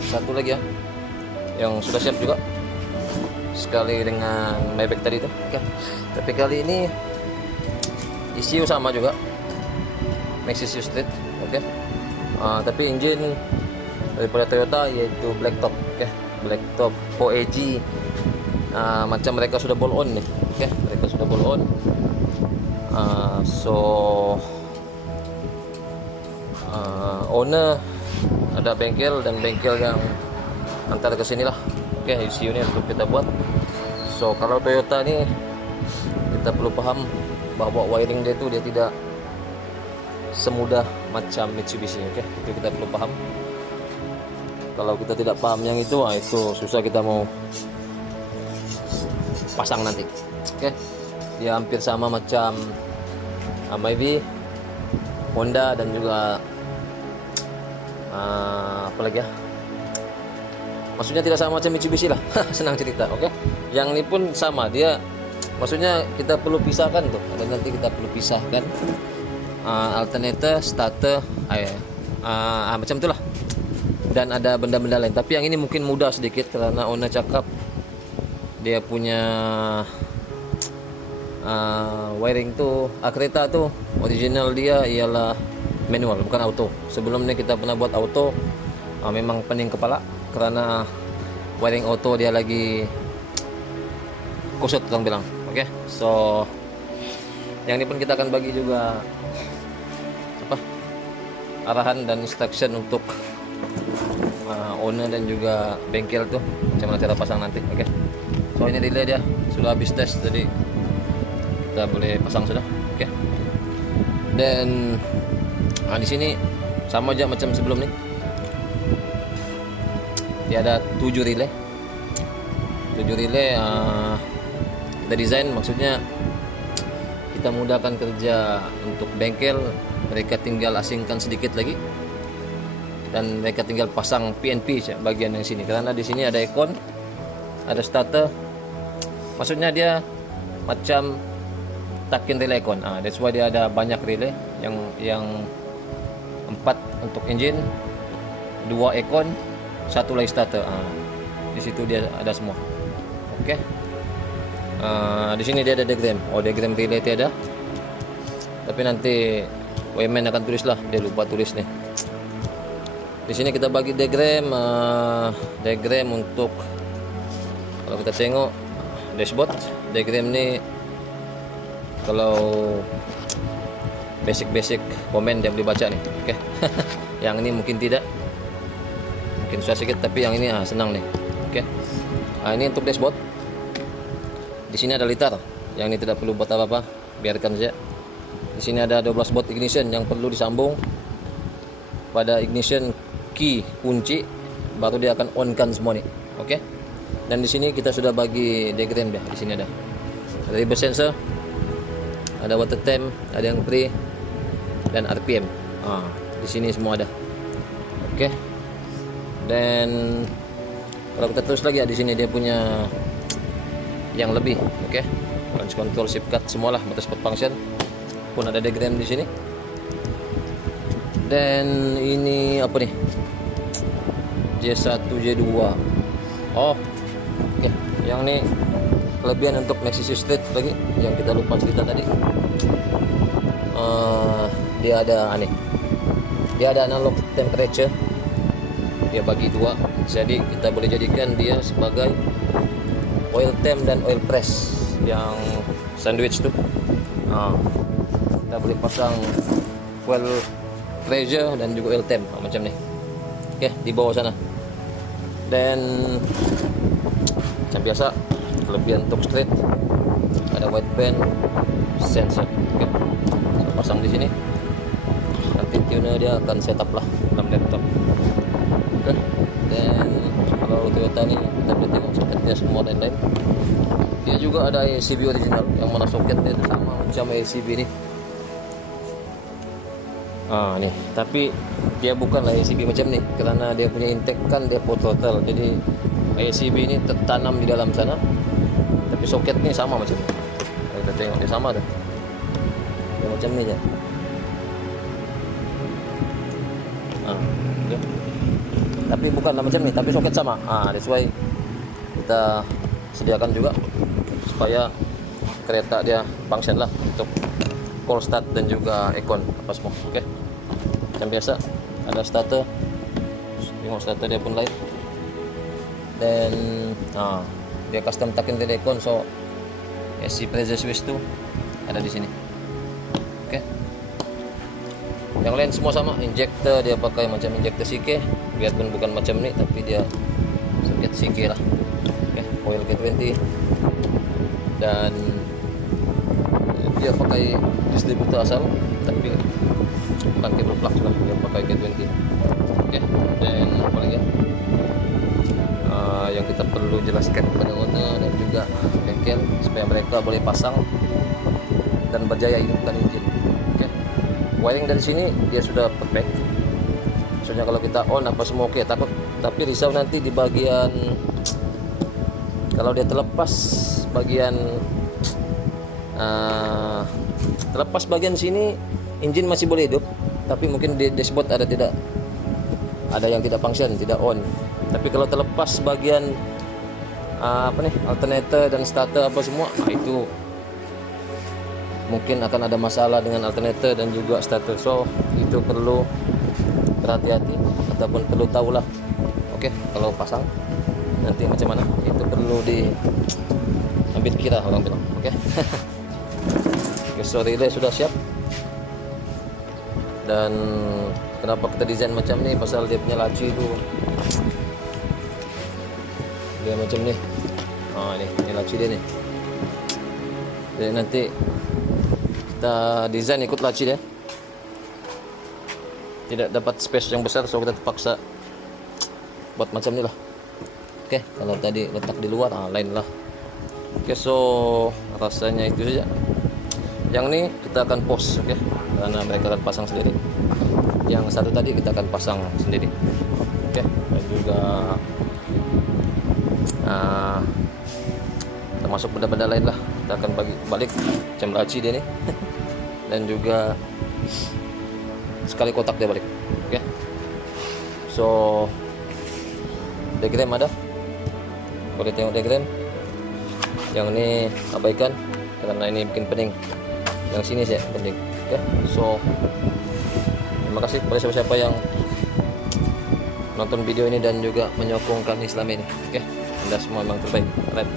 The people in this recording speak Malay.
satu lagi ya, yang sudah siap juga sekali dengan Maybach tadi itu. Oke. Tapi kali ini ECU sama juga, Maxis Street. Oke. Tapi engine daripada Toyota yaitu blacktop. Oke. Blacktop 4AG. Macam mereka sudah bolt on nih. Oke. Mereka sudah bolt on. Owner ada bengkel, dan bengkel yang antar ke sini lah. Oke, ECU ini untuk kita buat. So kalau Toyota ini kita perlu paham bahwa wiring dia itu dia tidak semudah macam Mitsubishi. Oke, itu kita perlu paham. Kalau kita tidak paham yang itu susah kita mau pasang nanti. Oke, dia hampir sama macam Myvi, Honda, dan juga apa lagi ya, maksudnya tidak sama macam Mitsubishi lah. Senang cerita. Oke, yang ini pun sama, dia maksudnya kita perlu pisahkan tuh, dan nanti kita perlu pisahkan alternator, starter, macam itulah, dan ada benda-benda lain. Tapi yang ini mungkin mudah sedikit karena owner cakap dia punya wiring tuh, kereta tuh original dia ialah manual, bukan auto. Sebelumnya kita pernah buat auto, memang pening kepala karena wiring auto dia lagi kusut orang bilang. Oke, so yang ini pun kita akan bagi juga arahan dan instruction untuk owner dan juga bengkel tuh macam mana cara pasang nanti. Oke, so ini relay dia sudah habis tes, jadi kita boleh pasang sudah. Oke, dan di sini sama aja macam sebelum nih. Dia ada 7 relay. 7 relay kita desain, maksudnya kita mudahkan kerja untuk bengkel. Mereka tinggal asingkan sedikit lagi dan mereka tinggal pasang PNP bagian yang sini, karena di sini ada aircon, ada starter. Maksudnya dia macam takin relay aircon. That's why dia ada banyak relay, yang 4 untuk engine, 2 aircon, 1 lagi starter. Di situ dia ada semua. Oke. Di sini dia ada diagram. Diagram relay ada. Tapi nanti Wayman akan tulis lah, dia lupa tulis nih. Di sini kita bagi diagram, diagram untuk, kalau kita tengok dashboard, diagram ini kalau basic komen dia boleh baca nih. Oke. Yang ini mungkin tidak, mungkin susah sedikit, tapi yang ini senang nih. Oke. Ini untuk dashboard. Di sini ada litar, yang ini tidak perlu buat apa-apa, biarkan saja. Di sini ada 12 volt ignition yang perlu disambung pada ignition key kunci, baru dia akan on kan semua nih. Oke. Dan di sini kita sudah bagi diagram dia. Di sini ada reverse sensor, ada water temp, ada yang pre, dan RPM. Di sini semua ada. Oke. Dan kalau kita terus lagi di sini dia punya yang lebih. Oke. Launch control, shift cut, semualah, batas spot function pun ada diagram di sini. Dan ini apa nih? J1, J2. Oke. Yang ini kelebihan untuk Maxis Street lagi yang kita lupa cerita tadi. Dia ada dia ada analog temperature, dia bagi 2, jadi kita boleh jadikan dia sebagai oil temp dan oil press yang sandwich tuh. Kita boleh pasang fuel pressure dan juga oil temp macam nih. Oke, di bawah sana. Dan macam biasa kelebihan untuk street ada wideband sensor. Oke, saya pasang di sini. Nanti tuner dia akan setup lah dalam laptop. Oke. Dan kalau Toyota ini kita boleh tengok soketnya semua lain-lain. Dia juga ada ACB original, yang mana soketnya itu sama macam ACB ini. Nih, tapi dia bukanlah ACB macam nih, karena dia punya intake kan dia full throttle. Jadi ACB ini tertanam di dalam sana, tapi soketnya sama macam ini. Kita tengok dia sama dah. Dia macam ni je. Okay. tapi bukanlah macam ni, tapi soket sama. That's why kita sediakan juga supaya kereta dia function lah untuk call start dan juga aircon apa semua. Oke. Macam biasa ada starter, tengok starter dia pun lain, dan dia custom takin di aircon, so AC pressure switch tu ada di sini. Oke. Yang lain semua sama. Injector dia pakai macam injector CK, biarpun bukan macam ni tapi dia soket CK lah. Oke, coil K20, dan dia pakai distributor asal tapi bukan cable plug juga, dia pakai K20. Oke, dan apa lagi yang kita perlu jelaskan kepada owner dan juga bengkel supaya mereka boleh pasang dan berjaya hidupkan engine. Oke, wiring dari sini dia sudah perfect, maksudnya kalau kita on apa semua oke. Tapi risau nanti di bagian kalau dia terlepas bagian sini, engine masih boleh hidup, tapi mungkin di dashboard ada yang tidak function, tidak on. Tapi kalau terlepas bagian alternator dan starter apa semua, itu mungkin akan ada masalah dengan alternator dan juga starter. So itu perlu berhati-hati ataupun perlu tahulah. Oke, kalau pasang nanti macam mana, itu perlu diambil kira orang bilang. Oke. So relay sudah siap, dan kenapa kita desain macam ni, pasal dia punya laci itu dia macam ni. Ini laci dia ni, jadi nanti kita desain ikut laci dia, tidak dapat space yang besar, so kita terpaksa buat macam ni lah. Oke, kalau tadi letak di luar lain lah. Oke, so rasanya itu saja. Yang ni kita akan post, oke, karena mereka akan pasang sendiri. Yang satu tadi kita akan pasang sendiri. Oke, dan juga termasuk benda-benda lain lah kita akan balik jam laci dia ni. Dan juga sekali kotak dia balik. Oke, so diagram ada, boleh tengok diagram. Yang ini abaikan karena ini bikin pening, yang sini sih penting. Oke, so terima kasih kepada siapa-siapa yang nonton video ini dan juga menyokong kami selama ini. Oke, Anda semua memang terbaik. Alright.